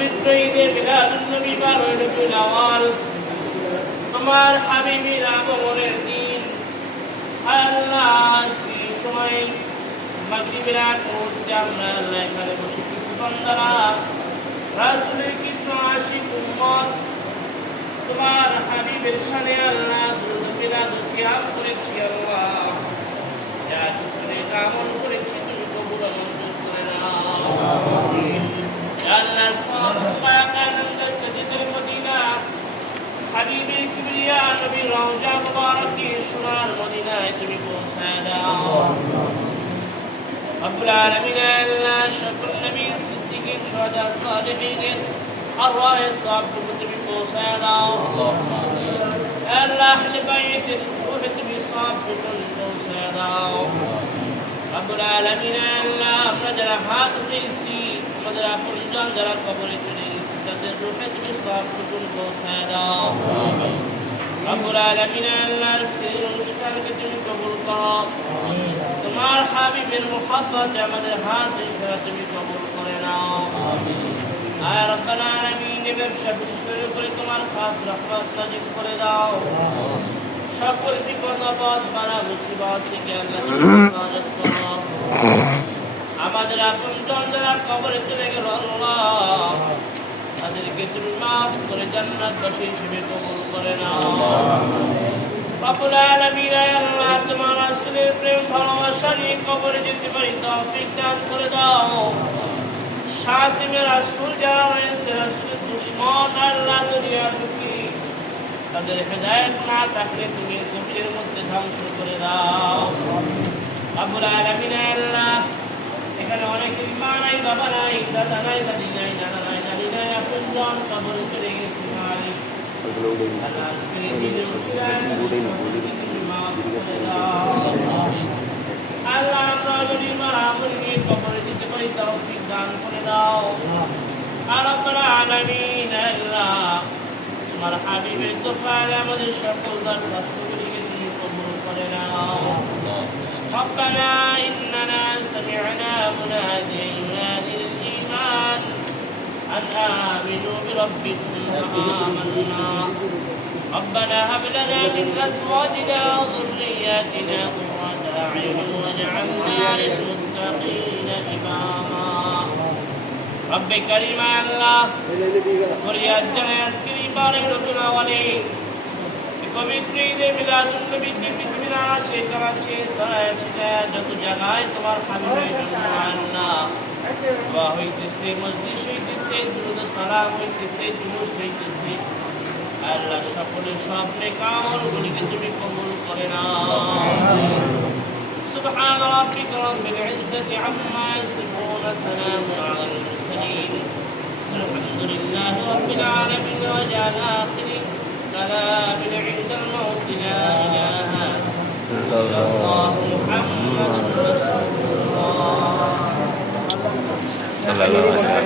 পবিত্র ঈদে মিলাদুন নবী বা রবিউল আউয়াল তোমার হাবিবের আগমনের দিন। আল্লাহ সেই সময় মাগরিবের আগ মুহূর্তে আমরা আল্লাহ এখানে বসে কিছু বান্দারা রাসূলের কিছু আশিক উম্মত তোমার হাবিবের শানে আল্লাহ দুরূদ মিলাদ কিয়াম করেছি। আল্লাহ যা কিছু আমল করেছি তুমি কবুল মঞ্জুর করে নাও। আমিন। ইয়া আল্লাহ সব পাকানন্দের জদিদের মদিনা হাবিবের কিবরিয়া নবী রওজা মুবারকে সোনার মদিনায় তুমি পৌঁছায় দাও। রব্বুল আলামিন আল্লাহ সকল নবী সিদ্দিকীন শুহাদা সালেহীনের আরওয়াহে সাহাবকে তুমি পৌঁছায় দাও। আল্লাহ আহলে বাইতের রূহে তুমি সাহাবকে পৌঁছায় দাও। রব্বুল আলামিন আল্লাহ আমরা যারা হাত উঠিয়েছি আমাদের আপনজন যারা কবরে চলে গেছে তাদের রূহে তুমি সাহাবকে পৌঁছায় দাও। রব্বুল আলামিন আল্লাহ আজকের অনুষ্ঠানকে তুমি কবুল করো। তোমার হাবিবের মুহাব্বতে আমাদের হাত ধরে তুমি কবুল করে নাও। আয় রব্বানা আলামিন ব্যবসা প্রতিষ্ঠানের উপরে তোমার খাস রহমত নাযিল করে দাও। সকল বিপদ আপদ বালা মুসিবত থেকে আল্লাহ তুমি হেফাজত করো। আমাদের আপনজন যারা কবরে চলে গেল আল্লাহ তাদেরকে তুমি মাফ করে জান্নাতবাসী হিসেবে কবুল করে নাও। রব্বুল আলামিন আল্লাহ তোমার রাসূলের প্রেম ভালোবাসা নিয়ে কবরে যেতে পারি তৌফিক দান করে দাও। শাতিমে রাসূল যারা রয়েছে রাসূলের দুশমন আল্লাহ দুনিয়ার দুঃখী তাদের হেদায়েত না থাকলে তুমি জমির মধ্যে ধ্বংস করে দাও। রব্বুল আলামিন আল্লাহ এখানে অনেকের মা নাই, বাবা নাই, দাদা নাই, দাদি নাই, নানা নাই, নানি নাই, আপনজন কবরে চলে গেছে। মালিক আল্লাহ আজকের এই দিনের তুমি মাফ করে দাও। আল্লাহ আমরা যদি মারা আমল নিয়ে কবরে যেতে পারি তৌফিক দান করে দাও। আর রব্বুল আলামিন আল্লাহ তোমার হাবিবের দোয়ায় আমাদের সকল দরখাস্তগুলিকে তুমি কবুল করে নাও। ربنا إننا سمعنا مناديا ينادي للإيمان أن آمنوا بربكم فآمنا ربنا هب لنا من أزواجنا وذرياتنا قرة أعين واجعلنا للمتقين إماما رب كريم الله ফরিয়াদ জানাই আজকের এই বারের রবিউল আউয়ালে পবিত্র ঈদে মিলাদুন নবীকে পৃথিবীর আশে কাছে ছড়ায় ছিটায় যত জায়গায় তোমার হাবিবের জন্য আল্লাহ দোয়া হইতেছে, মজলিস হইতেছে, দুরূদ সালাম হইতেছে, জুলুস হইতেছে। আল্লাহ সকলের সব নেক আমলগুলিকে তুমি কবুল করে নাও। সুবহান রাব্বিকা রাব্বিল ইজ্জাতি আম্মা ইয়াসিফুন সালামুন আলাল মুরসালিন আলহামদুলিল্লাহি রাব্বিল আলামিন ওয়া জাআলা আখিরি كلام عند الموت لا إله إلا الله محمد رسول الله صلى الله عليه وسلم.